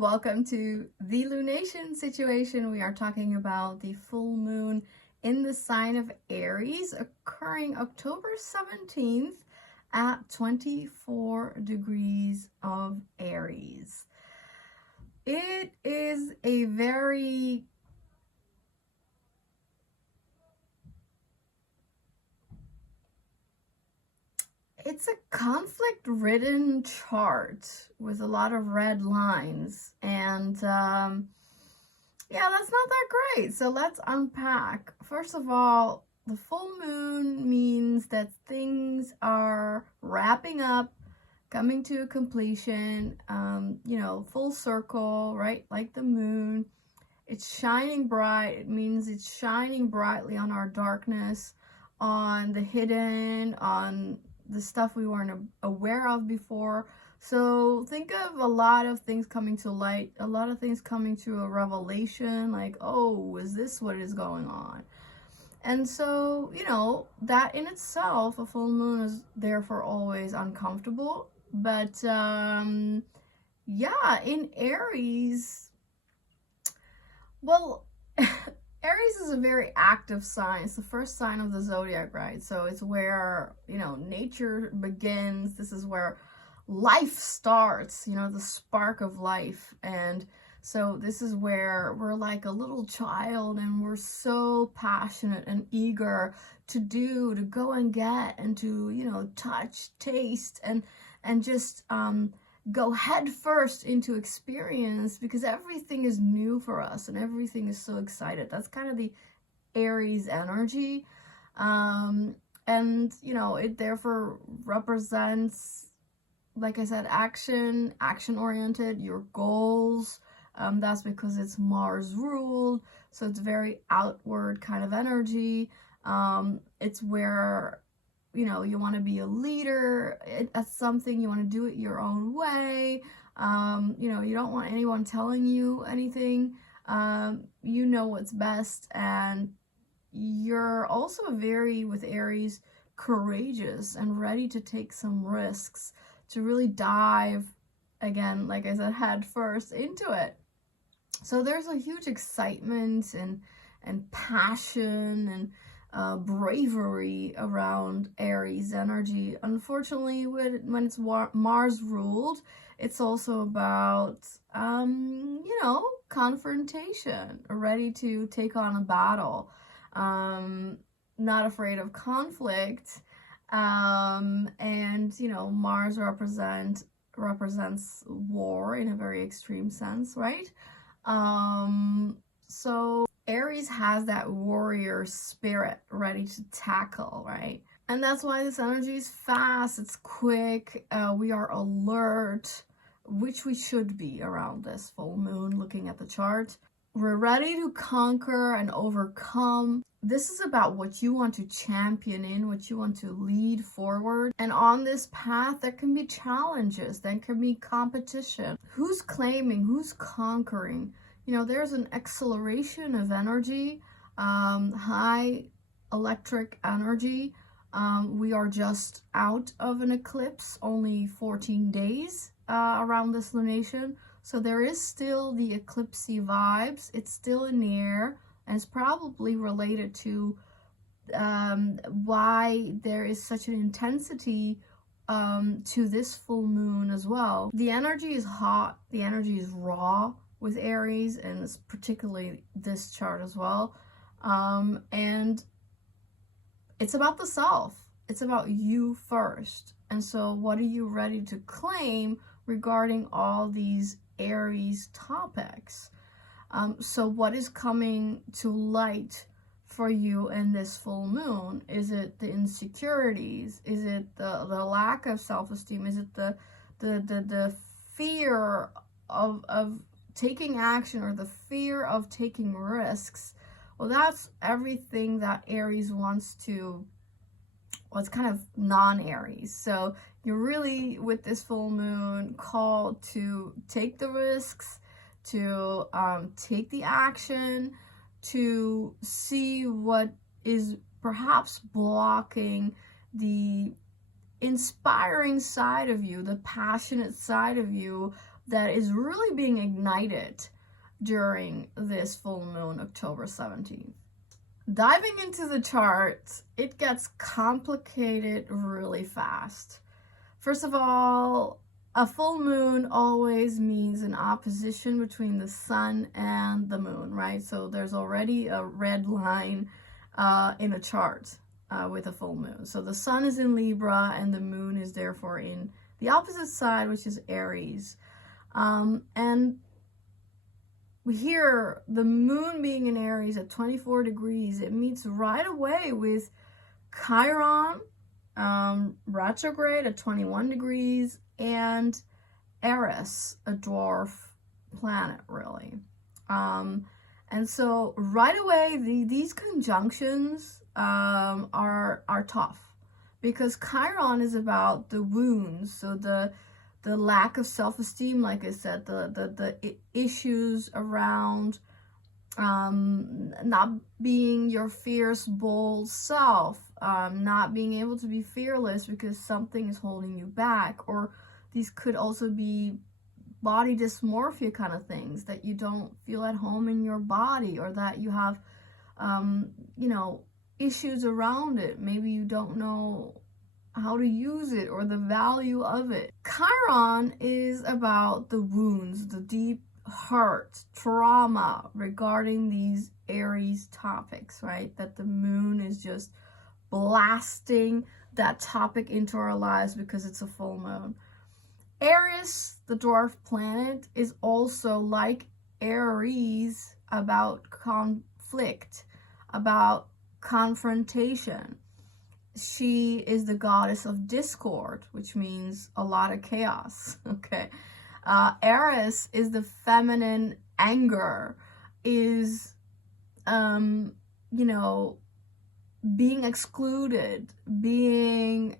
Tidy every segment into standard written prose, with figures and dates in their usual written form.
Welcome to the lunation situation. We are talking about the full moon in the sign of Aries occurring October 17th at 24 degrees of Aries. It is a very It's a conflict-ridden chart with a lot of red lines, and yeah, that's not that great. So let's unpack. First of all, the full moon means that things are wrapping up, coming to a completion, full circle, right? Like the moon. It's shining bright. It means it's shining brightly on our darkness, on the hidden, on the stuff we weren't aware of before. So think of a lot of things coming to light, a lot of things coming to a revelation, like, oh, is this what is going on? And so, that in itself, a full moon is therefore always uncomfortable. But yeah, in Aries, well, Aries is a very active sign. It's the first sign of the zodiac, right? So it's where, nature begins. This is where life starts, the spark of life. And so this is where we're like a little child and we're so passionate and eager to go and get and to, touch, taste, and just go head first into experience, because everything is new for us and everything is so excited. That's kind of the Aries energy. And it therefore represents, like I said, action oriented, your goals. That's because it's Mars ruled, so it's very outward kind of energy. It's where you want to be a leader at something. You want to do it your own way. You don't want anyone telling you anything. You know what's best. And you're also very, with Aries, courageous and ready to take some risks, to really dive, again, like I said, head first into it. So there's a huge excitement and passion and bravery around Aries energy. Unfortunately, when it's Mars ruled, it's also about confrontation, ready to take on a battle, not afraid of conflict. And Mars represents war in a very extreme sense, right? So Aries has that warrior spirit ready to tackle, right? And that's why this energy is fast, it's quick, we are alert, which we should be around this full moon, looking at the chart. We're ready to conquer and overcome. This is about what you want to champion in, what you want to lead forward. And on this path, there can be challenges, there can be competition. Who's claiming, who's conquering? There's an acceleration of energy, high electric energy. We are just out of an eclipse, only 14 days around this lunation. So there is still the eclipsey vibes. It's still in the air, and it's probably related to why there is such an intensity to this full moon as well. The energy is hot, the energy is raw with Aries, and it's particularly this chart as well. And it's about the self. It's about you first. And so what are you ready to claim regarding all these Aries topics? So what is coming to light for you in this full moon? Is it the insecurities? Is it the lack of self-esteem? Is it the fear of taking action, or the fear of taking risks? Well, that's everything that Aries wants to, well, it's kind of non-Aries. So you're really, with this full moon, called to take the risks, to take the action, to see what is perhaps blocking the inspiring side of you, the passionate side of you, that is really being ignited during this full moon, October 17th. Diving into the chart, it gets complicated really fast. First of all, a full moon always means an opposition between the sun and the moon, right? So there's already a red line in a chart with a full moon. So the sun is in Libra and the moon is therefore in the opposite side, which is Aries. And here, the moon being in Aries at 24 degrees, it meets right away with Chiron, retrograde at 21 degrees, and Aries, a dwarf planet, really. And so right away, these conjunctions are tough, because Chiron is about the wounds, so the lack of self-esteem, like I said, the issues around not being your fierce, bold self, not being able to be fearless because something is holding you back. Or these could also be body dysmorphia kind of things, that you don't feel at home in your body, or that you have, issues around it. Maybe you don't know how to use it or the value of it. Chiron is about the wounds, the deep hurt, trauma regarding these Aries topics, right? That the moon is just blasting that topic into our lives because it's a full moon. Aries, the dwarf planet, is also, like Aries, about conflict, about confrontation. She is the goddess of discord, which means a lot of chaos, okay? Aries is the feminine anger, is, being excluded, being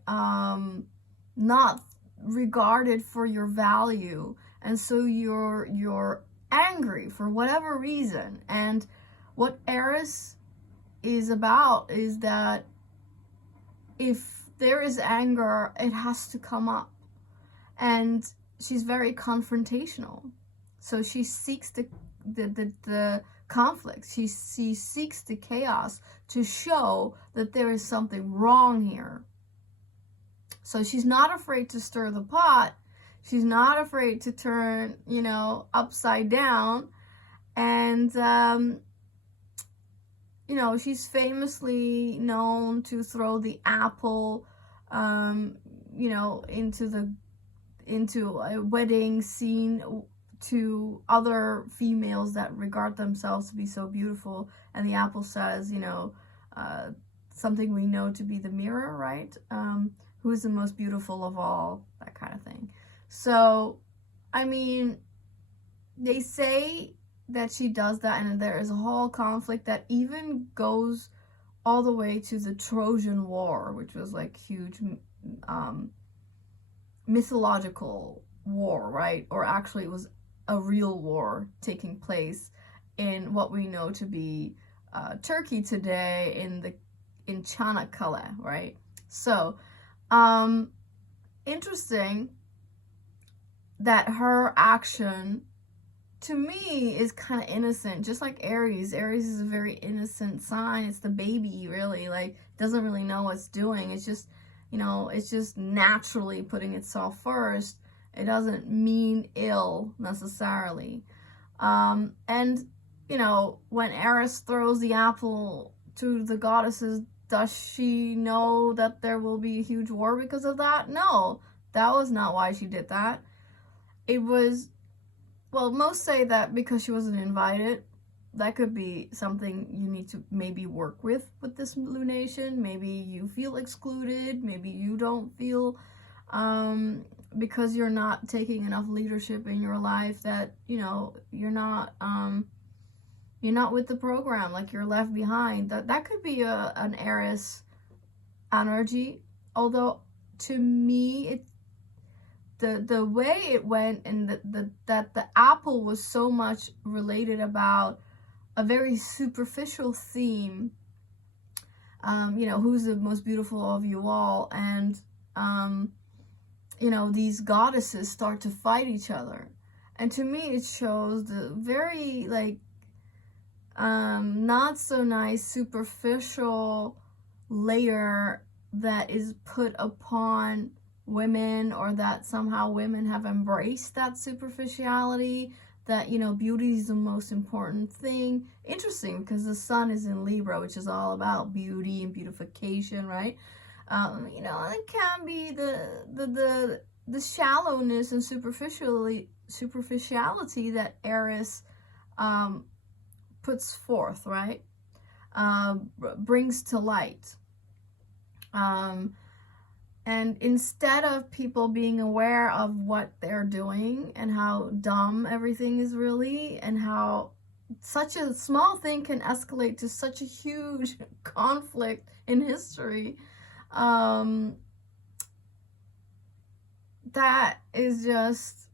not regarded for your value, and so you're angry for whatever reason. And what Aries is about is that if there is anger, it has to come up. And she's very confrontational. So she seeks the conflict. She seeks the chaos to show that there is something wrong here. So she's not afraid to stir the pot. She's not afraid to turn, upside down. And, she's famously known to throw the apple, into a wedding scene to other females that regard themselves to be so beautiful. And the apple says, something we know to be the mirror, right? Who is the most beautiful of all, that kind of thing. So, they say that she does that, and there is a whole conflict that even goes all the way to the Trojan War, which was like huge mythological war, right? Or actually it was a real war taking place in what we know to be Turkey today, in Çanakkale, right? So interesting that her action, to me, is kind of innocent, just like Aries. Aries is a very innocent sign. It's the baby, really, like, doesn't really know what's doing. It's just, it's just naturally putting itself first. It doesn't mean ill necessarily. And, when Aries throws the apple to the goddesses, does she know that there will be a huge war because of that? No, that was not why she did that. It was, well, most say that because she wasn't invited. That could be something you need to maybe work with this lunation. Maybe you feel excluded. Maybe you don't feel, because you're not taking enough leadership in your life, that, you're not with the program, like you're left behind. That could be an Aries energy. Although, to me, the way it went, and that the apple was so much related about a very superficial theme, who's the most beautiful of you all, and these goddesses start to fight each other, And to me, it shows the very, like, not so nice superficial layer that is put upon women, or that somehow women have embraced that superficiality, that, you know, beauty is the most important thing. Interesting, because the sun is in Libra, which is all about beauty and beautification, right? You know, it can be the shallowness and superficiality that Aries puts forth, right? Brings to light. And instead of people being aware of what they're doing and how dumb everything is really, and how such a small thing can escalate to such a huge conflict in history, that is just,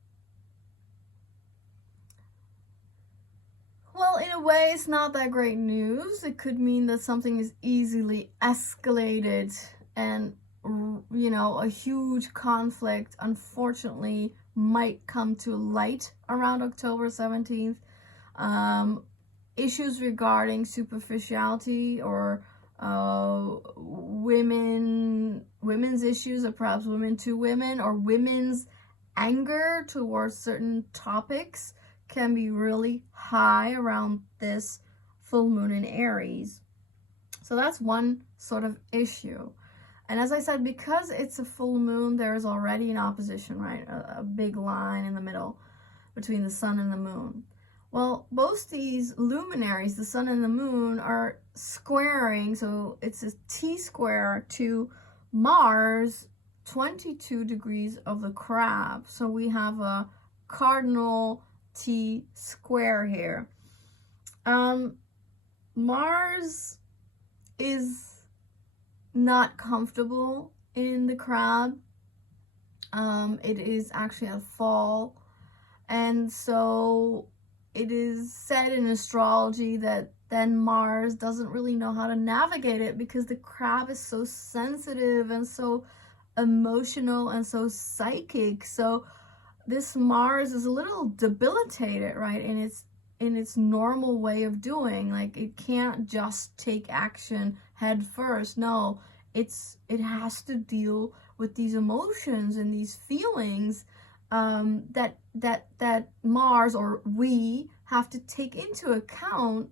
well, in a way, it's not that great news. It could mean that something is easily escalated, and, you know, a huge conflict, unfortunately, might come to light around October 17th. Issues regarding superficiality, or women's issues, or perhaps women to women, or women's anger towards certain topics can be really high around this full moon in Aries. So that's one sort of issue. And as I said, because it's a full moon, there is already an opposition, right? A big line in the middle between the sun and the moon. Well, both these luminaries, the sun and the moon, are squaring, so it's a T-square to Mars, 22 degrees of the Crab. So we have a cardinal T-square here. Mars is not comfortable in the Crab. It is actually a fall, and so it is said in astrology that then Mars doesn't really know how to navigate it, because the Crab is so sensitive and so emotional and so psychic. So this Mars is a little debilitated, right, in its normal way of doing. Like, it can't just take action head first. No, it has to deal with these emotions and these feelings that Mars, or we, have to take into account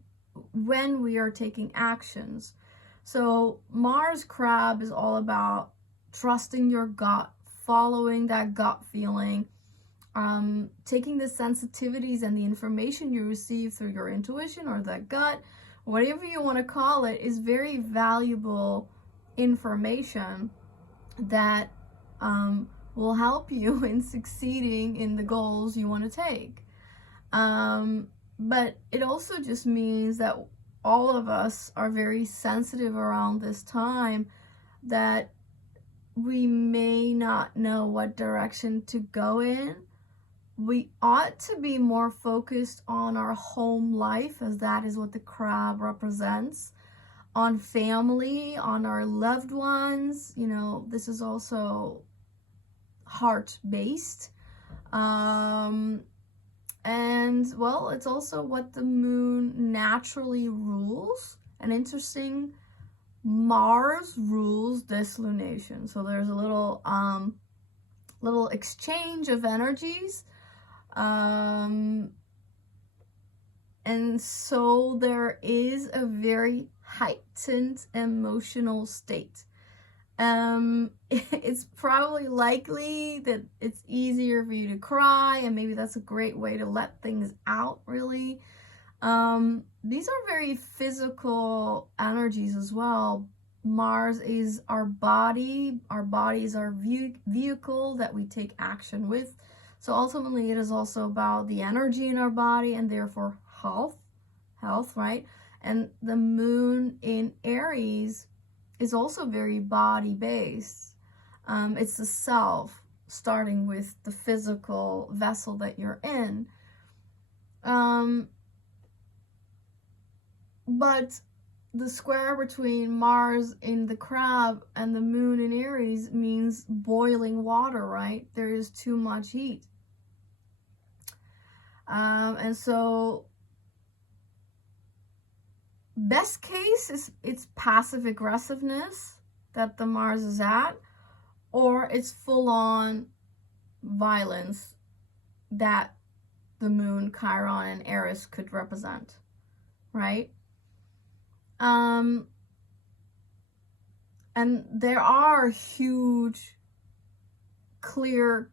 when we are taking actions. So Mars Crab is all about trusting your gut, following that gut feeling, taking the sensitivities and the information you receive through your intuition, or that gut, whatever you want to call it, is very valuable information that will help you in succeeding in the goals you want to take. But it also just means that all of us are very sensitive around this time, that we may not know what direction to go in. We ought to be more focused on our home life, as that is what the Crab represents, on family, on our loved ones. You know, this is also heart-based. And, well, it's also what the moon naturally rules. And interesting, Mars rules this lunation. So there's a little exchange of energies. And so there is a very heightened emotional state. It's probably likely that it's easier for you to cry, and maybe that's a great way to let things out, really. These are very physical energies as well. Mars is our body. Our body is our vehicle that we take action with. So ultimately, it is also about the energy in our body, and therefore health, right? And the moon in Aries is also very body-based. It's the self, starting with the physical vessel that you're in. But the square between Mars in the Crab and the moon in Aries means boiling water, right? There is too much heat. And so best case is it's passive aggressiveness that the Mars is at, or it's full-on violence that the moon, Chiron, and Aries could represent, right? And there are huge, clear,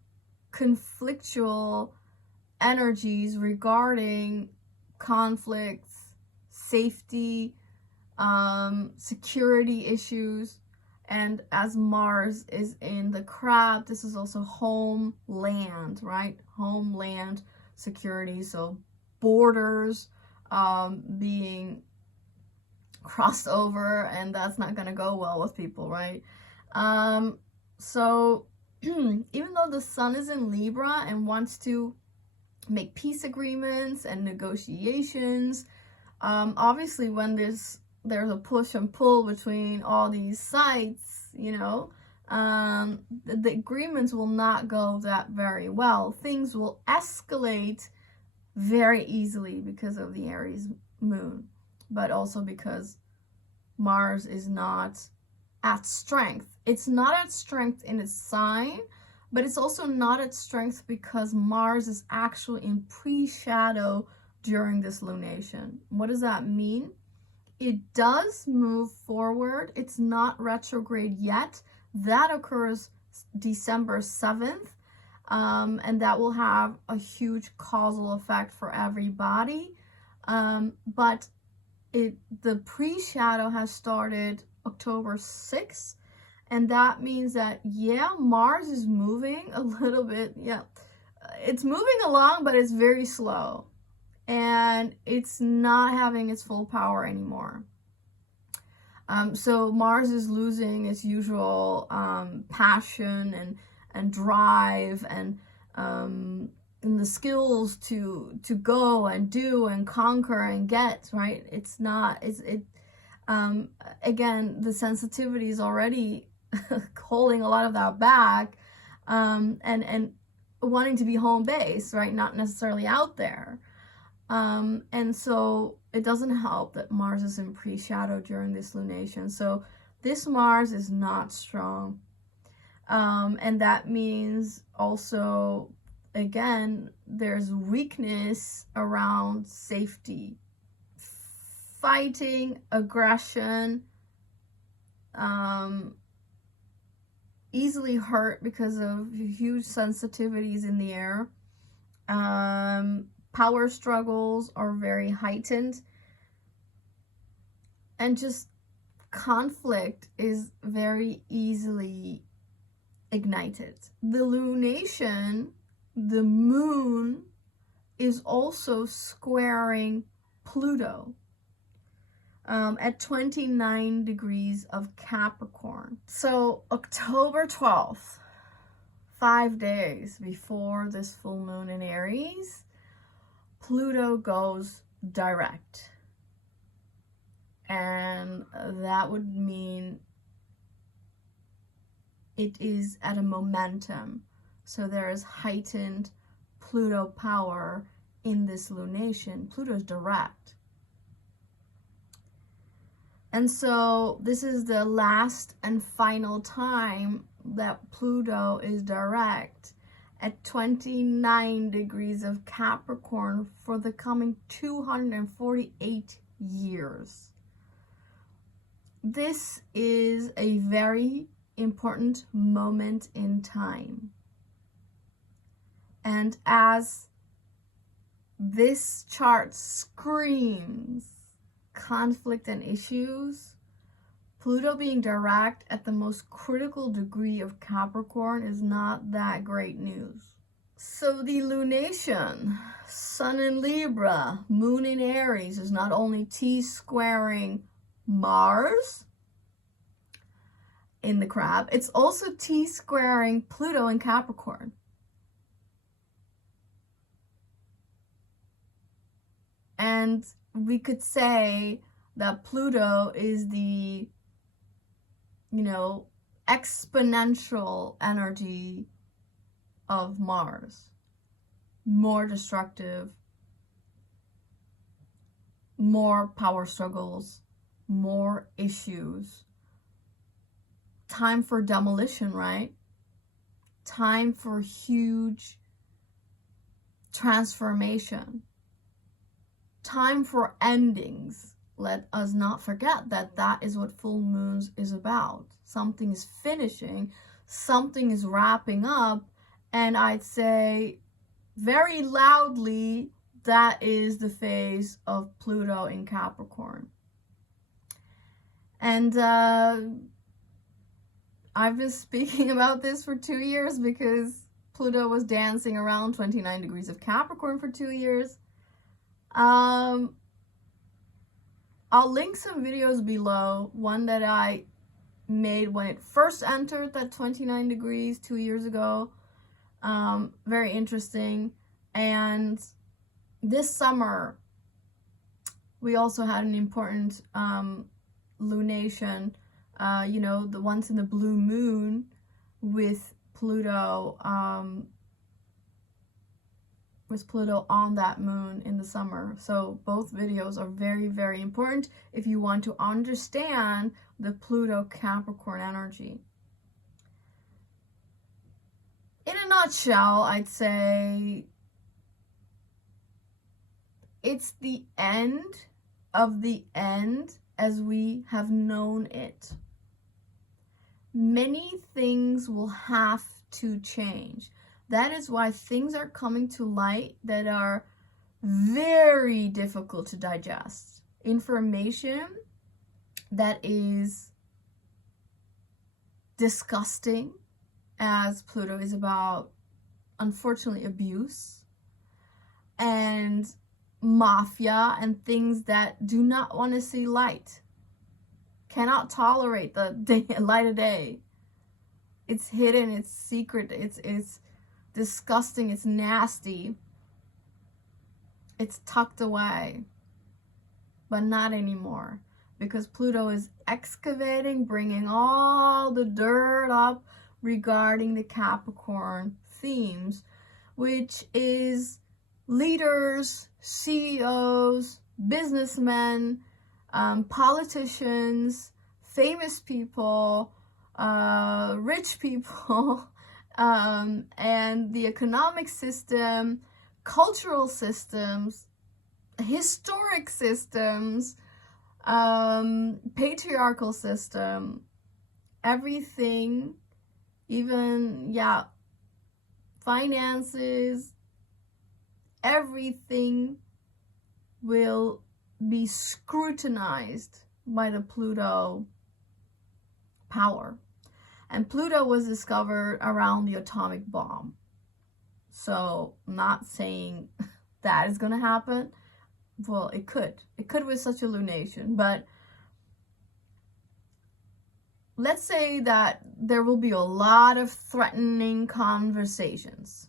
conflictual energies regarding conflicts, safety, security issues. And as Mars is in the crab, this is also homeland, right? Homeland security. So borders being crossed over, and that's not going to go well with people, right? So even though the sun is in Libra and wants to make peace agreements and negotiations, obviously when there's a push and pull between all these sites, you know, the agreements will not go that very well. Things will escalate very easily because of the Aries moon, but also because Mars is not at strength. It's not at strength in its sign, but it's also not at strength because Mars is actually in pre-shadow during this lunation. What does that mean? It does move forward. It's not retrograde yet. That occurs December 7th, and that will have a huge causal effect for everybody. But the pre-shadow has started October 6th, and that means that, yeah, Mars is moving a little bit. Yeah, it's moving along, but it's very slow, and it's not having its full power anymore. So Mars is losing its usual passion and drive and the skills to go and do and conquer and get, right? It's not, again, the sensitivity is already holding a lot of that back, and wanting to be home base, right? Not necessarily out there. And so it doesn't help that Mars is in pre-shadow during this lunation. So this Mars is not strong. And that means also, again, there's weakness around safety, fighting, aggression, easily hurt because of huge sensitivities in the air. Power struggles are very heightened, and just conflict is very easily ignited. The lunation, the moon, is also squaring Pluto at 29 degrees of Capricorn. So October 12th, 5 days before this full moon in Aries, Pluto goes direct. And that would mean it is at a momentum. So there is heightened Pluto power in this lunation. Pluto's direct. And so this is the last and final time that Pluto is direct at 29 degrees of Capricorn for the coming 248 years. This is a very important moment in time. And as this chart screams conflict and issues, Pluto being direct at the most critical degree of Capricorn is not that great news. So the lunation, Sun in Libra, Moon in Aries, is not only T-squaring Mars in the crab, it's also T-squaring Pluto in Capricorn. And we could say that Pluto is the, exponential energy of Mars. More destructive, more power struggles, more issues. Time for demolition, right? Time for huge transformation. Time for endings. Let us not forget that that is what full moons is about. Something is finishing, something is wrapping up, and I'd say very loudly, that is the phase of Pluto in Capricorn. And I've been speaking about this for 2 years because Pluto was dancing around 29 degrees of Capricorn for 2 years. I'll link some videos below. One that I made when it first entered that 29 degrees 2 years ago. Very interesting. And this summer, we also had an important lunation, the ones in the blue moon with Pluto, on that moon in the summer. So both videos are very, very important if you want to understand the Pluto Capricorn energy. In a nutshell, I'd say it's the end of the end as we have known it. Many things will have to change. That is why things are coming to light that are very difficult to digest. Information that is disgusting, as Pluto is about, unfortunately, abuse and mafia and things that do not want to see light, cannot tolerate the light of day. It's hidden, it's secret, it's disgusting, it's nasty, it's tucked away, but not anymore, because Pluto is excavating, bringing all the dirt up regarding the Capricorn themes, which is leaders, CEOs, businessmen, politicians, famous people, rich people, and the economic system, cultural systems, historic systems, patriarchal system, everything, even, finances, everything will be scrutinized by the Pluto power. And Pluto was discovered around the atomic bomb. So I'm not saying that is going to happen. Well, it could. It could with such a lunation. But let's say that there will be a lot of threatening conversations.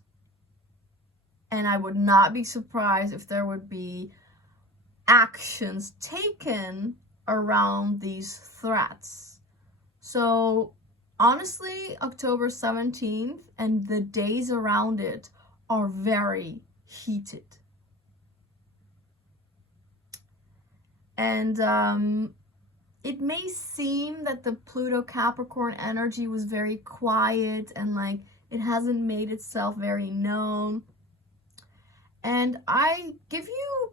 And I would not be surprised if there would be actions taken around these threats. So honestly, October 17th and the days around it are very heated. And it may seem that the Pluto Capricorn energy was very quiet and like it hasn't made itself very known. And I give you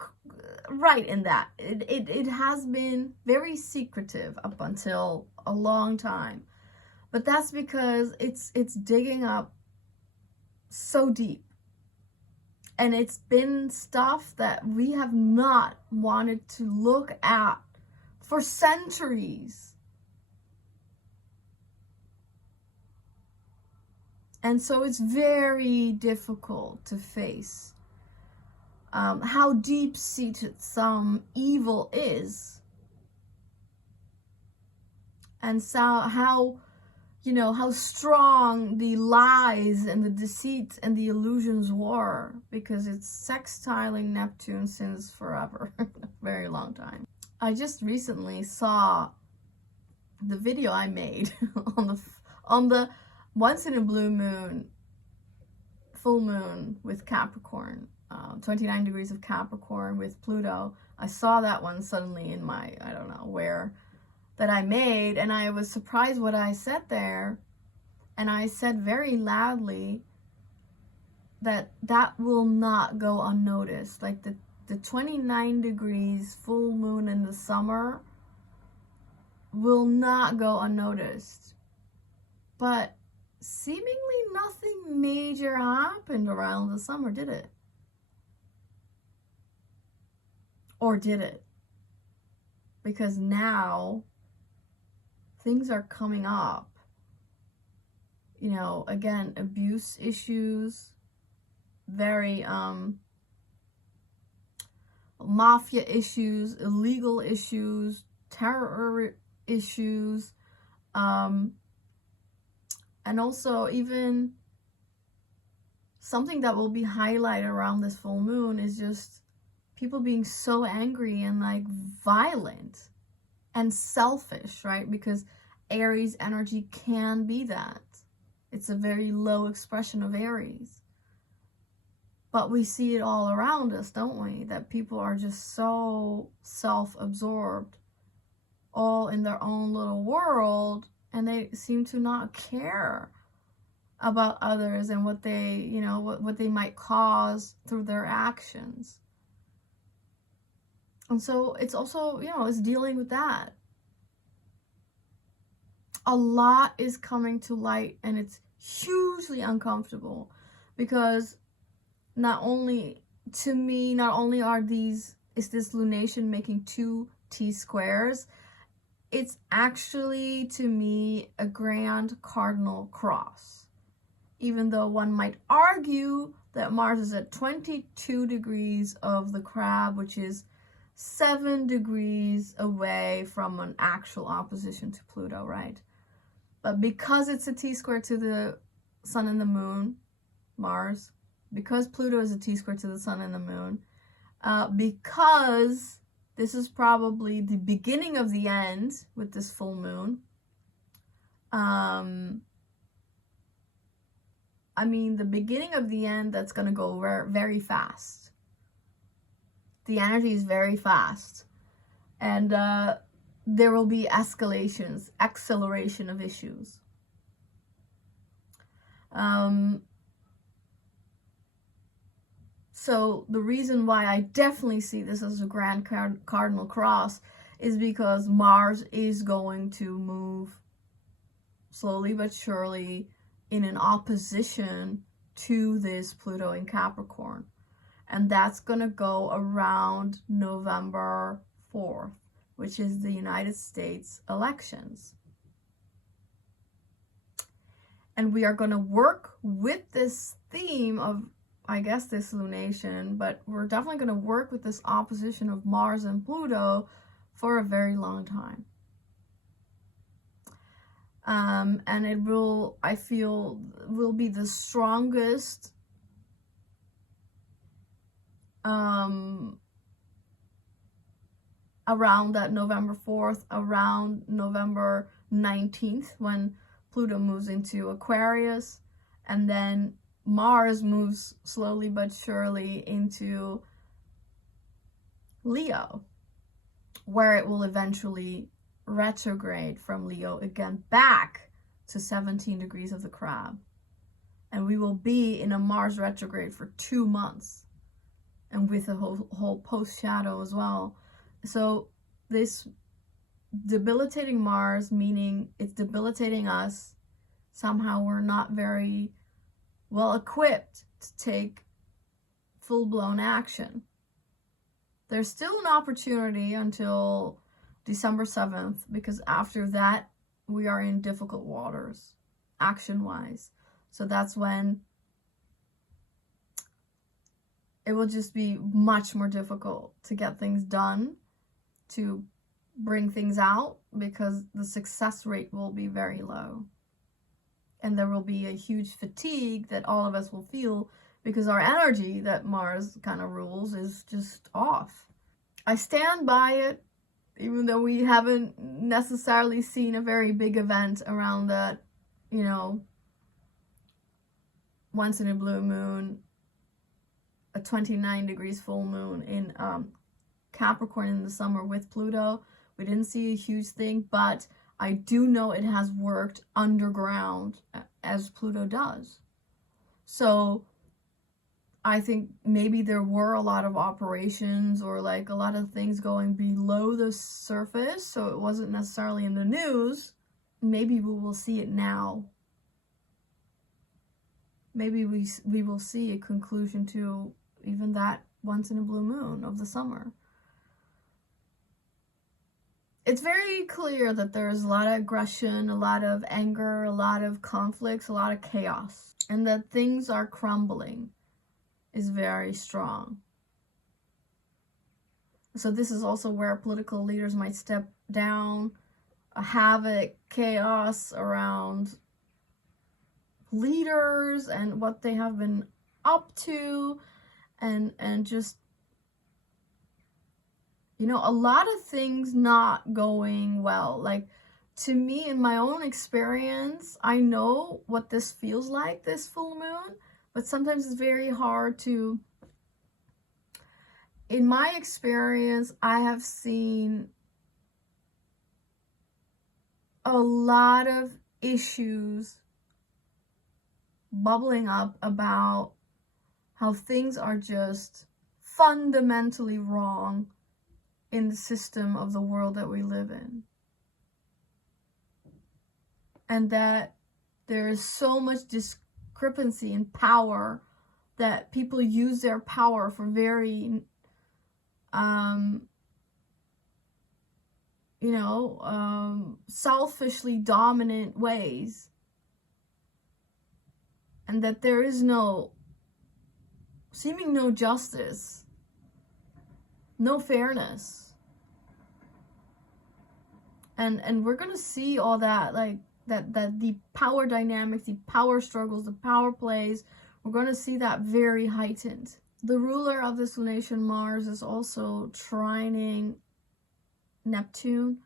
right in that. It has been very secretive up until a long time. But that's because it's digging up so deep. And it's been stuff that we have not wanted to look at for centuries. And so it's very difficult to face how deep-seated some evil is. And so how strong the lies and the deceit and the illusions were, because it's sextiling Neptune since forever, a very long time. I just recently saw the video I made on the once in a blue moon, full moon with Capricorn. 29 degrees of Capricorn with Pluto. I saw that one suddenly in my, I don't know where, that I made, and I was surprised what I said there. And I said very loudly that that will not go unnoticed. Like the 29 degrees full moon in the summer will not go unnoticed. But seemingly nothing major happened around the summer, did it? Or did it? Because now things are coming up. You know, again, abuse issues, very mafia issues, illegal issues, terror issues, and also even something that will be highlighted around this full moon is just people being so angry and like violent and selfish, right? Because Aries energy can be that. It's a very low expression of Aries. But we see it all around us, don't we? That people are just so self-absorbed, all in their own little world, and they seem to not care about others and what they, you know, what they might cause through their actions. And so it's also, you know, it's dealing with that. A lot is coming to light, and it's hugely uncomfortable because not only, to me, not only is this lunation making 2 T-squares, it's actually, to me, a grand cardinal cross. Even though one might argue that Mars is at 22 degrees of the Crab, which is 7 degrees away from an actual opposition to Pluto, right? But because it's a T-square to the Sun and the Moon, Mars, because Pluto is a T-square to the Sun and the Moon, because this is probably the beginning of the end with this full moon. I mean, the beginning of the end that's going to go very fast. The energy is very fast. And there will be escalations, acceleration of issues. So the reason why I definitely see this as a grand cardinal cross is because Mars is going to move slowly but surely in an opposition to this Pluto in Capricorn. And that's going to go around November 4th, which is the United States elections. And we are going to work with this theme of, I guess, this lunation, but we're definitely going to work with this opposition of Mars and Pluto for a very long time. And it will, I feel, will be the strongest around that November 4th, around November 19th, when Pluto moves into Aquarius, and then Mars moves slowly but surely into Leo, where it will eventually retrograde from Leo again back to 17 degrees of the Crab. And we will be in a Mars retrograde for 2 months, and with a whole post shadow as well. So this debilitating Mars, meaning it's debilitating us, somehow we're not very well equipped to take full-blown action. There's still an opportunity until December 7th, because after that we are in difficult waters action-wise. So that's when it will just be much more difficult to get things done, to bring things out, because the success rate will be very low. And there will be a huge fatigue that all of us will feel, because our energy that Mars kind of rules is just off. I stand by it, even though we haven't necessarily seen a very big event around that, you know, once in a blue moon a 29 degrees full moon in Capricorn in the summer with Pluto. We didn't see a huge thing, but I do know it has worked underground as Pluto does. So I think maybe there were a lot of operations or like a lot of things going below the surface, so it wasn't necessarily in the news. Maybe we will see it now. Maybe we will see a conclusion to even that once in a blue moon of the summer. It's very clear that there's a lot of aggression, a lot of anger, a lot of conflicts, a lot of chaos, and that things are crumbling is very strong. So this is also where political leaders might step down, havoc, chaos around leaders and what they have been up to, and just, you know, a lot of things not going well. Like, to me, in my own experience, I know what this feels like, this full moon, but sometimes it's very hard to, in my experience, I have seen a lot of issues bubbling up about how things are just fundamentally wrong in the system of the world that we live in. And that there is so much discrepancy in power that people use their power for very, selfishly dominant ways. And that there is no justice, no fairness. And we're gonna see all that, like that the power dynamics, the power struggles, the power plays, we're gonna see that very heightened. The ruler of this lunation, Mars, is also trining Neptune,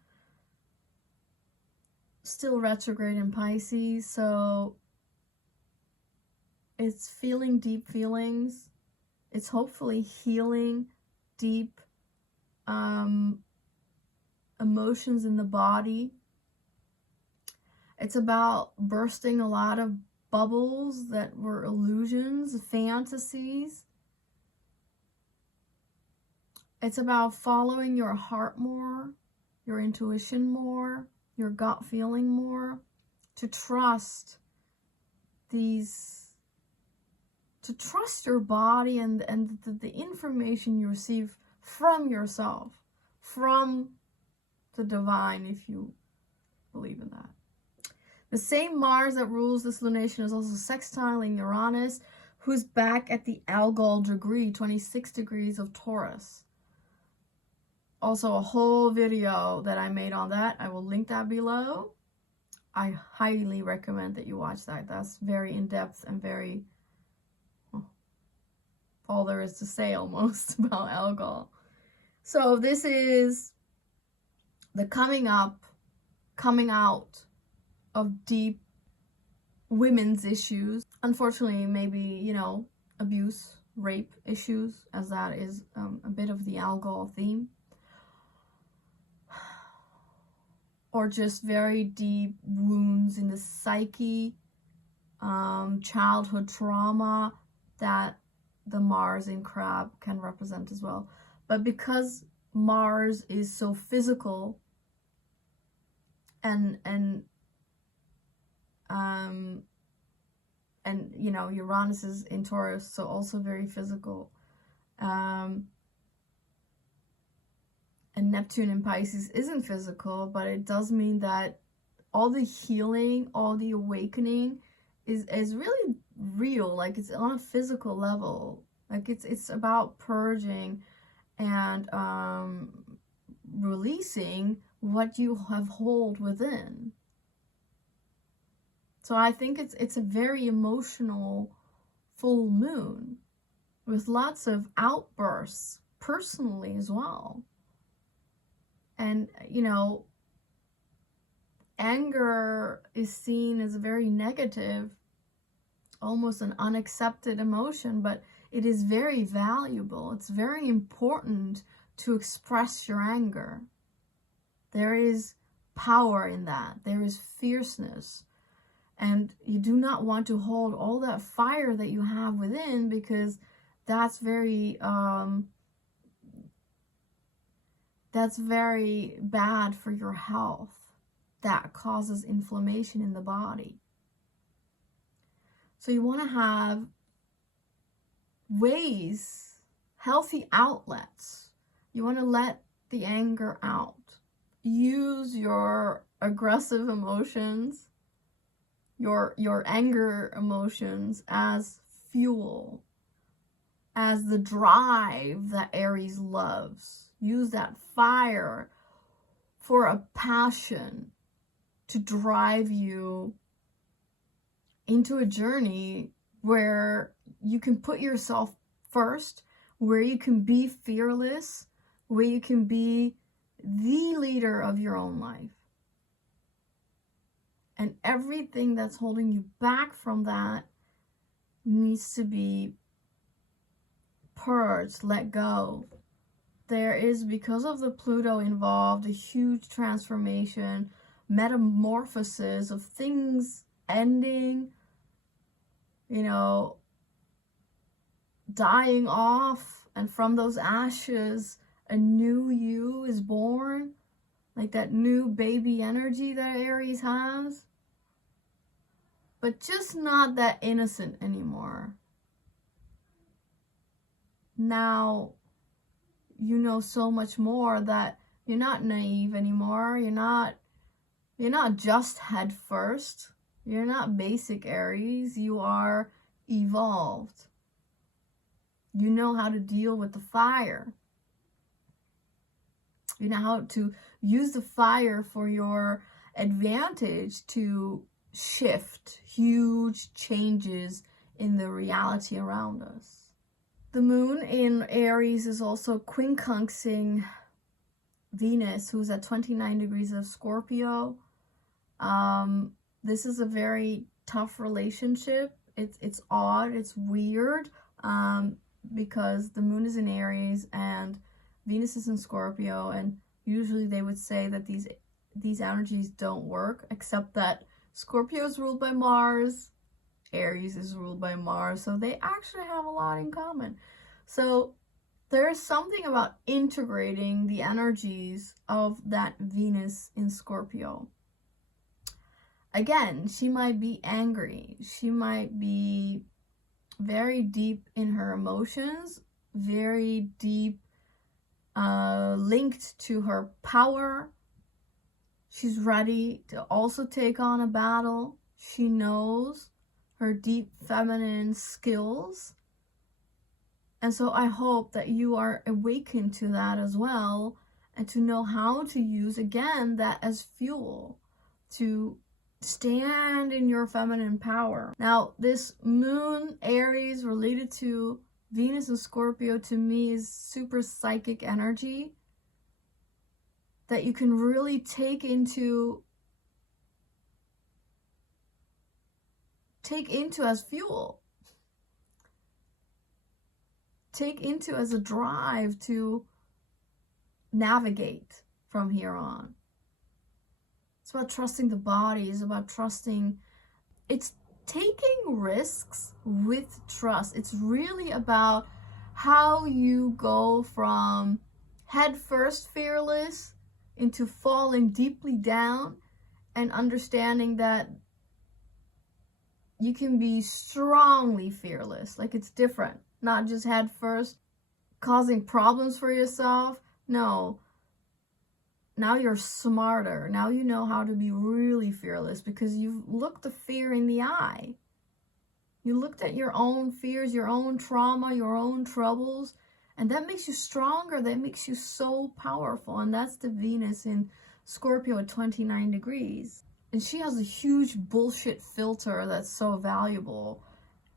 still retrograde in Pisces, so it's feeling deep feelings. It's hopefully healing deep emotions in the body. It's about bursting a lot of bubbles that were illusions, fantasies. It's about following your heart more, your intuition more, your gut feeling more, to trust your body and the information you receive from yourself, from the divine, if you believe in that. The same Mars that rules this lunation is also sextiling Uranus, who's back at the Algol degree, 26 degrees of Taurus. Also a whole video that I made on that. I will link that below. I highly recommend that you watch that. That's very in-depth and very, well, all there is to say almost about Algol. So this is the coming out of deep women's issues. Unfortunately, maybe, abuse, rape issues, as that is a bit of the Algol theme. Or just very deep wounds in the psyche, childhood trauma that the Mars in Crab can represent as well. But because Mars is so physical and Uranus is in Taurus, so also very physical, and Neptune in Pisces isn't physical, but it does mean that all the healing, all the awakening is really real. Like, it's on a physical level. Like, it's about purging and releasing what you have hold within. So I think it's a very emotional full moon with lots of outbursts personally as well. And, anger is seen as a very negative, almost an unaccepted emotion, but it is very valuable. It's very important to express your anger. There is power in that. There is fierceness. And you do not want to hold all that fire that you have within, because that's very bad for your health. That causes inflammation in the body. So you want to have ways, healthy outlets. You want to let the anger out. Use your aggressive emotions, your anger emotions as fuel, as the drive that Aries loves. Use that fire for a passion to drive you into a journey where you can put yourself first, where you can be fearless, where you can be the leader of your own life. And everything that's holding you back from that needs to be purged, let go. There is, because of the Pluto involved, a huge transformation, metamorphosis of things ending, dying off, and from those ashes, a new you is born, like that new baby energy that Aries has, but just not that innocent anymore. Now, you know so much more that you're not naive anymore. You're not just head first. You're not basic Aries. You are evolved. You know how to deal with the fire. You know how to use the fire for your advantage to shift huge changes in the reality around us. The moon in Aries is also quincunxing Venus, who's at 29 degrees of Scorpio. This is a very tough relationship. It's odd, it's weird, because the moon is in Aries and Venus is in Scorpio, and usually they would say that these energies don't work, except that Scorpio is ruled by Mars, Aries is ruled by Mars, so they actually have a lot in common. So there's something about integrating the energies of that Venus in Scorpio. Again, she might be angry. She might be very deep in her emotions, very deep, linked to her power. She's ready to also take on a battle. She knows her deep feminine skills. And so I hope that you are awakened to that as well, and to know how to use, again, that as fuel to stand in your feminine power. Now, this moon Aries related to Venus and Scorpio, to me, is super psychic energy that you can really take into as fuel. Take into as a drive to navigate from here on. It's about trusting the body. It's about trusting. It's taking risks with trust. It's really about how you go from head first fearless into falling deeply down, and understanding that you can be strongly fearless. Like, it's different. Not just head first, causing problems for yourself. No. Now you're smarter. Now you know how to be really fearless, because you've looked the fear in the eye. You looked at your own fears, your own trauma, your own troubles, and that makes you stronger. That makes you so powerful. And that's the Venus in Scorpio at 29 degrees. And she has a huge bullshit filter that's so valuable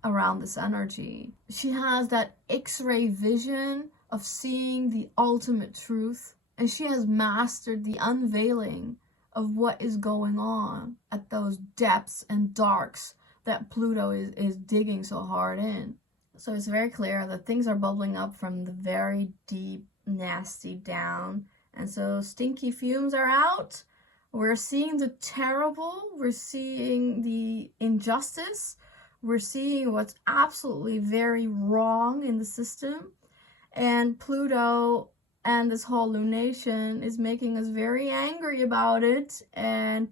around this energy. She has that X-ray vision of seeing the ultimate truth, and she has mastered the unveiling of what is going on at those depths and darks that Pluto is digging so hard in. So it's very clear that things are bubbling up from the very deep, nasty down. And so stinky fumes are out. We're seeing the terrible. We're seeing the injustice. We're seeing what's absolutely very wrong in the system. And Pluto and this whole lunation is making us very angry about it. And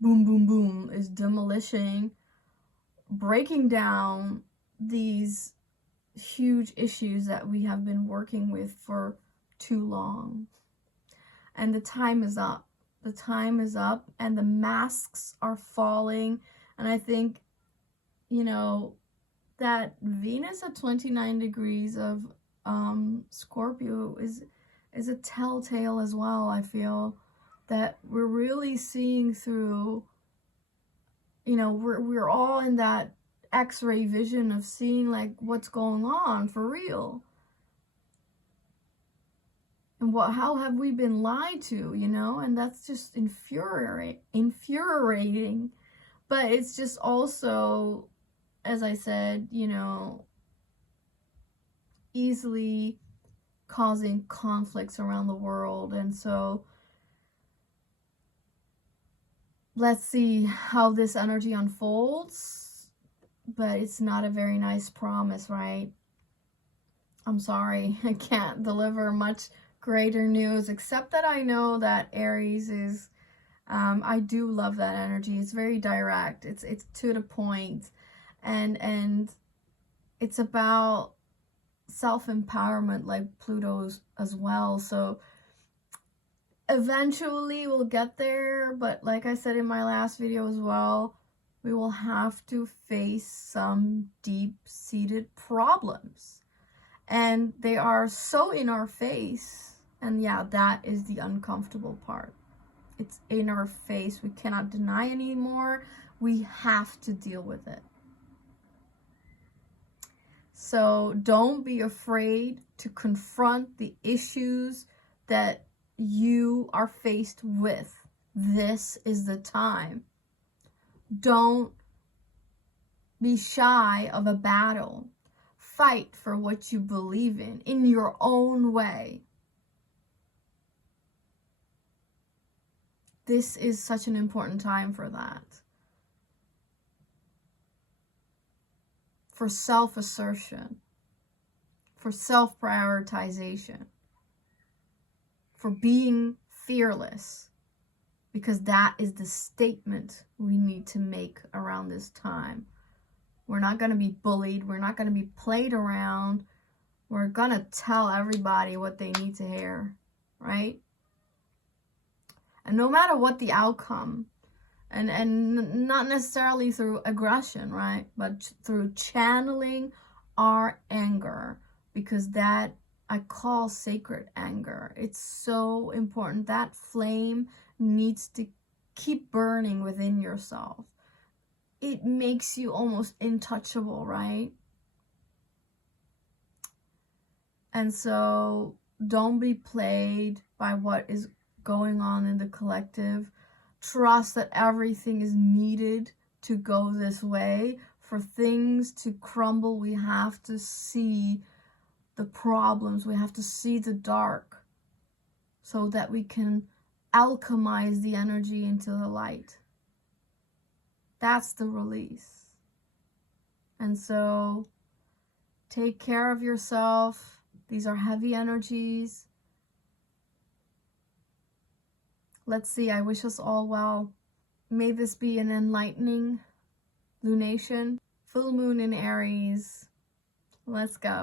boom, boom, boom is demolishing, breaking down these huge issues that we have been working with for too long. And the time is up. The time is up and the masks are falling. And I think, you know, that Venus at 29 degrees of Scorpio is a telltale as well. I feel that we're really seeing through, you know, we're all in that X-ray vision of seeing like what's going on for real. And how have we been lied to, you know? And that's just infuriating. But it's just also, as I said, you know, easily causing conflicts around the world. And so let's see how this energy unfolds. But it's not a very nice promise, right? I'm sorry, I can't deliver much greater news, except that I know that Aries is, I do love that energy. It's very direct. It's to the point, and it's about self-empowerment, like Pluto's as well. So eventually we'll get there, but like I said in my last video as well, we will have to face some deep-seated problems. And they are so in our face. And yeah, that is the uncomfortable part. It's in our face. We cannot deny anymore. We have to deal with it. So don't be afraid to confront the issues that you are faced with. This is the time. Don't be shy of a battle. Fight for what you believe in your own way. This is such an important time for that. For self-assertion. For self-prioritization. For being fearless. Because that is the statement we need to make around this time. We're not going to be bullied. We're not going to be played around. We're going to tell everybody what they need to hear, right? And no matter what the outcome, and not necessarily through aggression, right? But through channeling our anger, because that I call sacred anger. It's so important. That flame needs to keep burning within yourself. It makes you almost untouchable, right? And so don't be played by what is going on in the collective. Trust that everything is needed to go this way. For things to crumble, we have to see the problems. We have to see the dark so that we can alchemize the energy into the light. That's the release. And so take care of yourself. These are heavy energies. Let's see, I wish us all well. May this be an enlightening lunation. Full moon in Aries. Let's go.